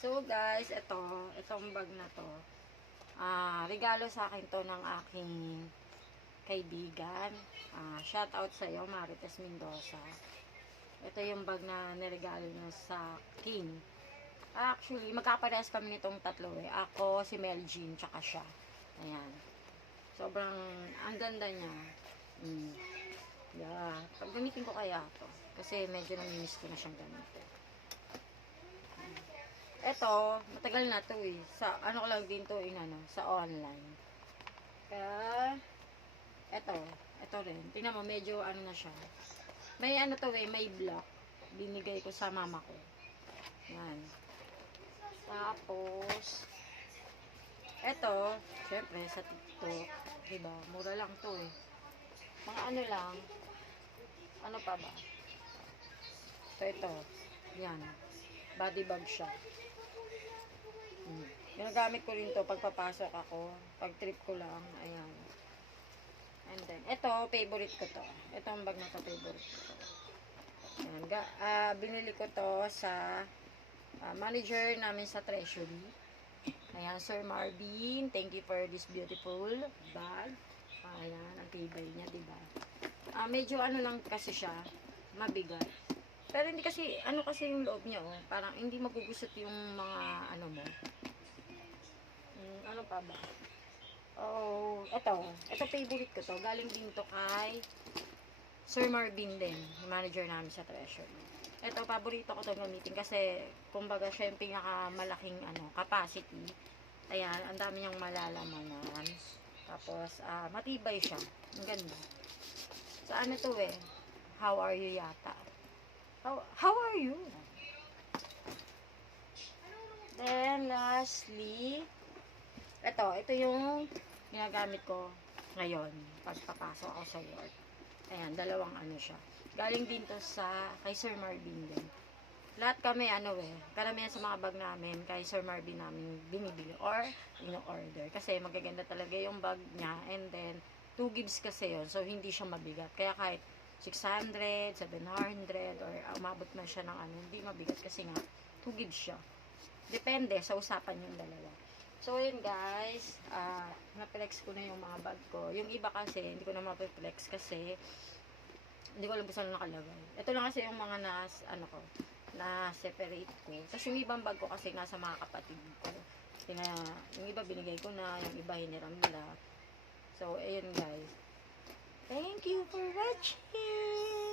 So guys, itong bag na to, regalo sa akin to ng aking kaibigan. Shout out sa iyo, Marites Mendoza. Ito yung bag na niregalo niya sa akin. Actually, magkaparehas kami nitong tatlo eh. Ako, si Melgin, tsaka siya. Ayan. Sobrang, ang ganda niya. Yeah. Pag-gamitin ko kaya to. Kasi medyo namimiss ko na siyang gamitin. Ito, matagal na to eh. Sa, ano ko lang din to sa online. Kaya, ito rin. Tingnan mo, medyo ano na siya. May ano to eh, may block. Binigay ko sa mama ko. Yan. Tapos, ito, syempre, sa TikTok, diba, mura lang to eh. Mga ano lang, ano pa ba? So, ito, yan. Body bag siya. Ginagamit ko rin to pag papasok ako, pag trip ko lang, ayan. And then, ito, favorite ko to. Itong bag na to, favorite ko to. Ayan, binili ko to sa manager namin sa Treasury. Ayan, Sir Marvin, thank you for this beautiful bag. Ayan, ang tibay niya, diba? Medyo ano lang kasi siya, mabigat. Pero hindi kasi, ano kasi yung loob niya, oh. Parang hindi magugusot yung mga, ano mo. Ano pa ba? Oh, ito favorite ko to. Galing din to kay Sir Marvin din, manager namin sa Treasury. Ito, paborito ko to gamitin kasi, kumbaga, siya yung pinakamalaking, capacity. Ayan, ang dami niyang malalamanan. Tapos, matibay siya. Ang ganda. So, ano to eh? How are you yata? How are you? Then, lastly, ito yung ginagamit ko ngayon pagpapasok ako sa work. Ayan, dalawang ano siya. Galing din to kay Sir Marvin din. Lahat kami, karamihan sa mga bag namin, kay Sir Marvin namin binibili or in-order. Kasi magaganda talaga yung bag niya. And then, 2 gives kasi yon. So, hindi siya mabigat. Kaya kahit 600, 700, or umabot na siya ng hindi mabigat kasi nga, 2 gives siya. Depende sa usapan yung dalawa. So, yun guys, na-flex ko na yung mga bag ko. Yung iba kasi, hindi ko na ma-flex kasi hindi ko alam kung saan nakalagay. Ito lang kasi yung mga na-separate ko. Tapos yung ibang bag ko kasi nasa mga kapatid ko. Yung iba binigay ko na, yung iba hiniram nila. So, ayun guys. Thank you for watching!